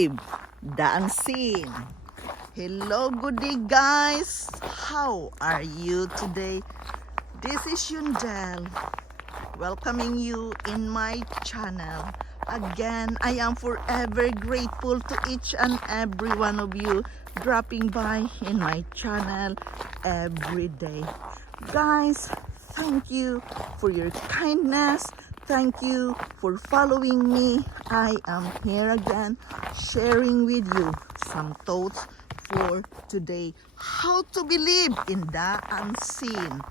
believe the unseen. Hello, good day guys. How are you today? This is Yundel, welcoming you in my channel. Again, I am forever grateful to each and every one of you dropping by in my channel every day. Guys, thank you for your kindness. Thank you for following me. I am here again sharing with you some thoughts for today. How to believe in the unseen.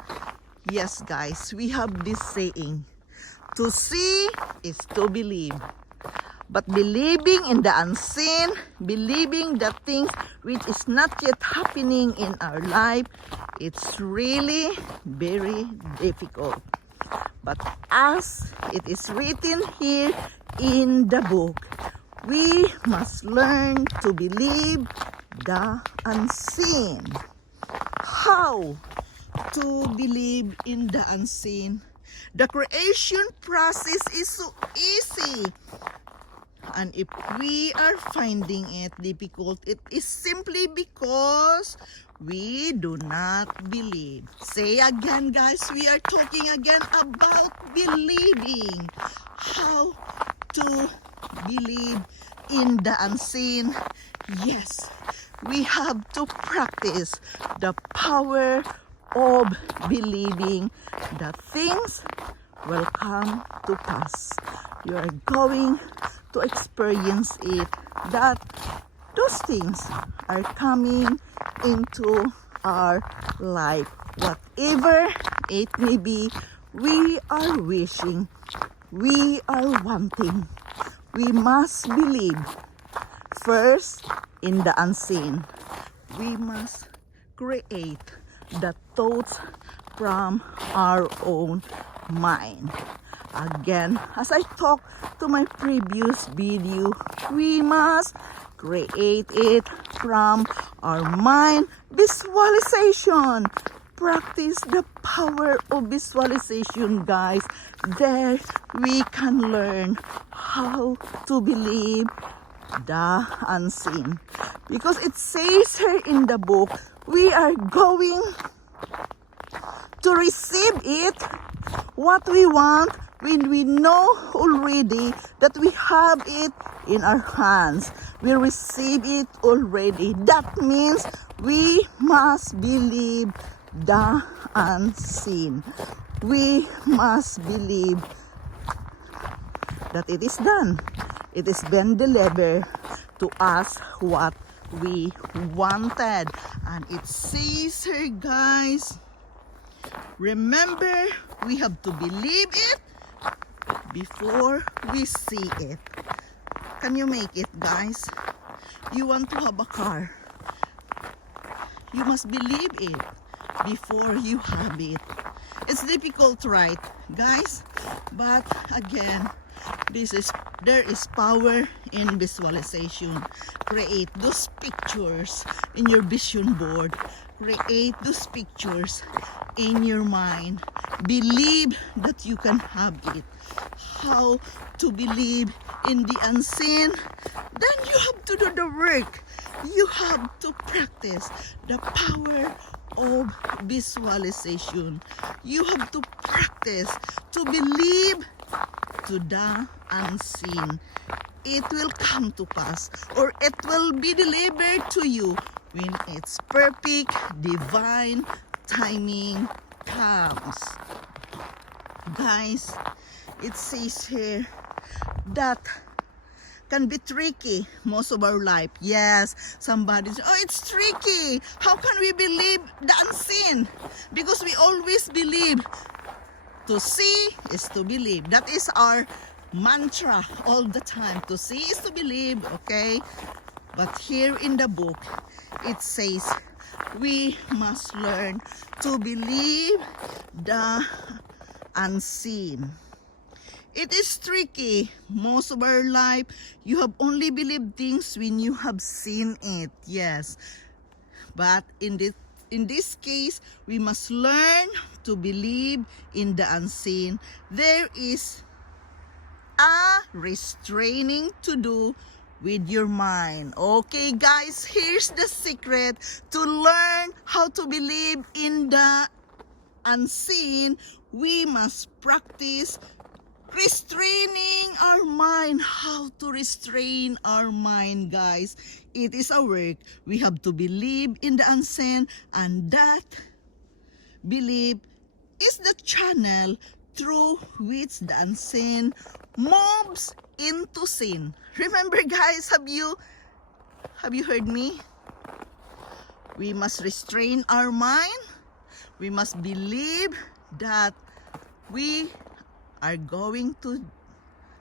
Yes guys, we have this saying, to see is to believe. But believing in the unseen, believing the things which is not yet happening in our life, it's really very difficult. But as it is written here in the book, we must learn to believe the unseen. How to believe in the unseen? The creation process is so easy. And if we are finding it difficult, it is simply because we do not believe. Say again guys, we are talking again about believing. How to believe in the unseen? Yes, we have to practice the power of believing that things will come to pass. You are going to experience it, that those things are coming into our life. Whatever it may be, we are wishing, we are wanting. We must believe first in the unseen. We must create the thoughts from our own mind. Again, as I talked to my previous video, we must create it from our mind. Visualization. Practice the power of visualization, guys. There we can learn how to believe the unseen. Because it says here in the book, we are going to receive it, what we want, when we know already that we have it in our hands. We receive it already. That means we must believe the unseen. We must believe that it is done. It is been delivered to us what we wanted. And it says here, guys, remember, we have to believe it before we see it. Can you make it, guys? You want to have a car, you must believe it before you have it. It's difficult, right, guys? But again, there is power in visualization. Create those pictures in your vision board. Create those pictures in your mind. Believe that you can have it. How to believe in the unseen? Then you have to do the work. You have to practice the power of visualization. You have to practice to believe to the unseen. It will come to pass, or it will be delivered to you when its perfect divine timing comes. Guys, it says here that can be tricky most of our life. Yes, somebody says, oh, it's tricky. How can we believe the unseen? Because we always believe. To see is to believe. That is our mantra all the time. To see is to believe, okay? But here in the book, it says we must learn to believe the unseen. It is tricky. Most of our life, you have only believed things when you have seen it. Yes. But in this case, we must learn to believe in the unseen. There is a retraining to do with your mind. Okay, guys, here's the secret to learn how to believe in the unseen. We must practice restraining our mind. How to restrain our mind, guys? It is a work. We have to believe in the unseen, and that belief is the channel through which the unseen moves into sin. Remember, guys, have you heard me? We must restrain our mind. We must believe that we are going to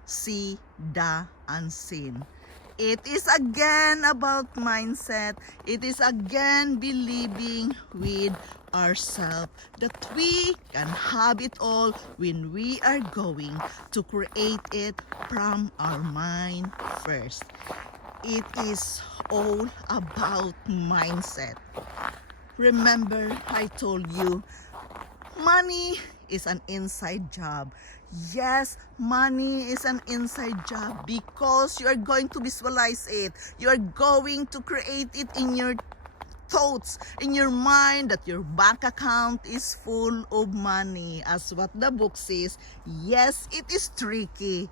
see the unseen. It is again about mindset. It is again believing with ourselves that we can have it all when we are going to create it from our mind first. It is all about mindset. Remember, I told you, money is an inside job. Yes, money is an inside job because you are going to visualize it. You are going to create it in your thoughts, in your mind, that your bank account is full of money. As what the book says, yes, it is tricky.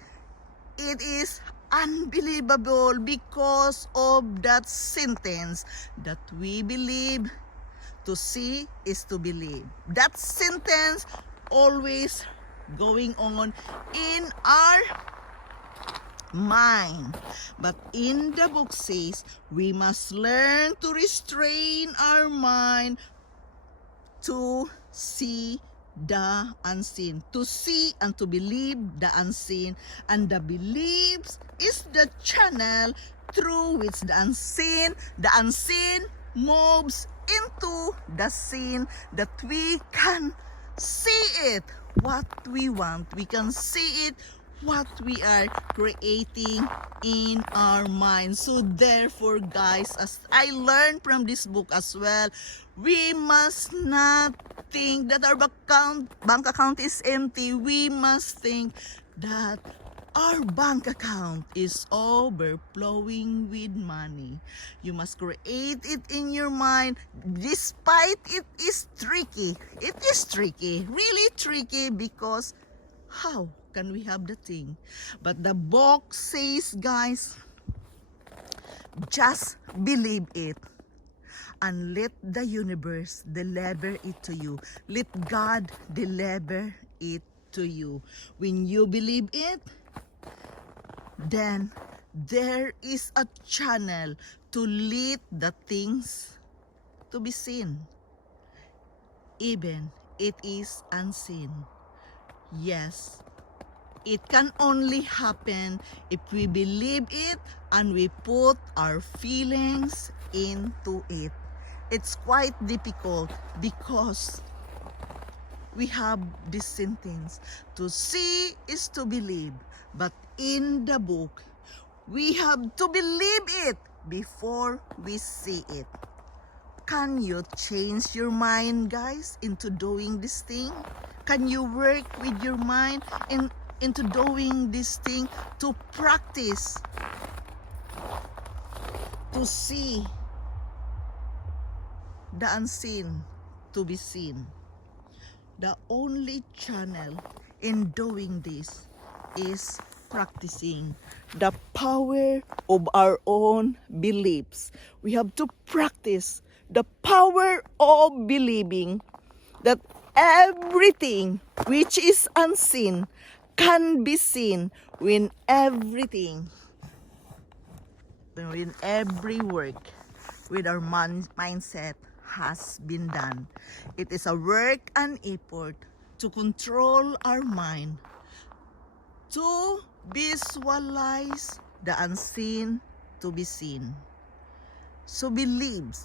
It is unbelievable because of that sentence that we believe. To see is to believe. That sentence always going on in our mind. But in the book says, we must learn to restrain our mind to see the unseen. To see and to believe the unseen. And the beliefs is the channel through which the unseen moves into the scene, that we can see it what we want. We can see it what we are creating in our mind. So therefore, guys, as I learned from this book as well, we must not think that our bank account is empty. We must think that our bank account is overflowing with money. You must create it in your mind, despite it is tricky. It is tricky, really tricky, because how can we have the thing? But the book says, guys, just believe it and let the universe deliver it to you. Let God deliver it to you. When you believe it, then there is a channel to lead the things to be seen. Even it is unseen. Yes, it can only happen if we believe it and we put our feelings into it. It's quite difficult because we have this sentence, to see is to believe. But in the book, we have to believe it before we see it. Can you change your mind, guys, into doing this thing? Can you work with your mind into doing this thing, to practice, to see the unseen to be seen? The only channel in doing this is practicing the power of our own beliefs. We have to practice the power of believing that everything which is unseen can be seen when every work with our mindset has been done. It is a work and effort to control our mind, to visualize the unseen to be seen. So believe.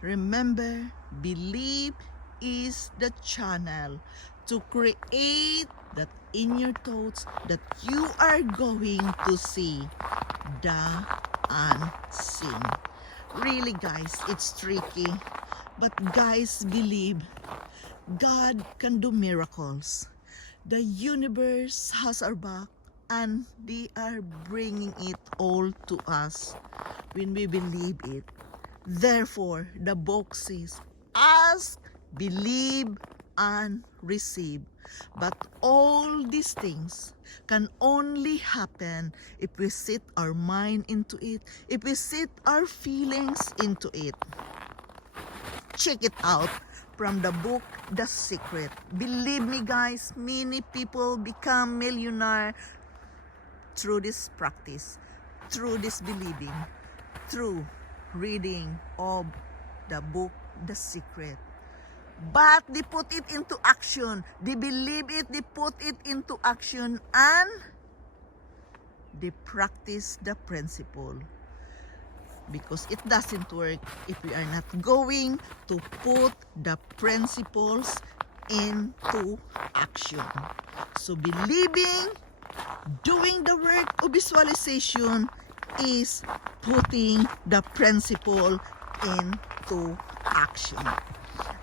Remember, belief is the channel to create that in your thoughts that you are going to see the unseen. Really, guys, it's tricky. But guys, believe God can do miracles. The universe has our back. and they are bringing it all to us when we believe it. Therefore, the book says, ask, believe, and receive. But all these things can only happen if we set our mind into it, if we set our feelings into it. Check it out from the book The Secret. Believe me guys, many people become millionaire through this practice, through this believing, through reading of the book The Secret. But they put it into action. They believe it, they put it into action, and they practice the principle. Because it doesn't work if we are not going to put the principles into action. So believing, doing the work of visualization is putting the principle into action.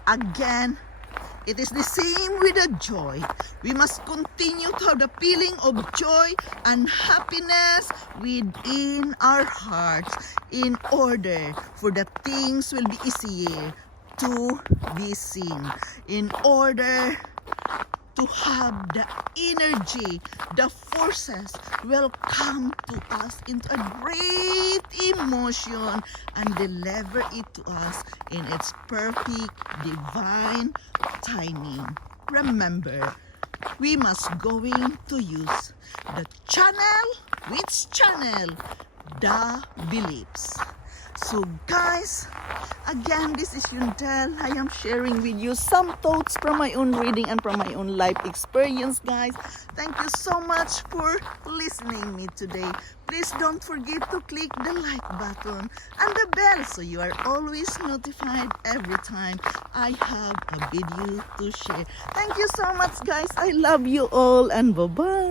Again, it is the same with the joy. We must continue to have the feeling of joy and happiness within our hearts in order for the things will be easier to be seen, in order to have the energy, the forces will come to us into a great emotion and deliver it to us in its perfect divine timing. Remember, we must going to use the channel. Which channel? The beliefs. So guys, again, this is Yundel. I am sharing with you some thoughts from my own reading and from my own life experience, guys. Thank you so much for listening me today. Please don't forget to click the like button and the bell so you are always notified every time I have a video to share. Thank you so much, guys. I love you all, and bye-bye.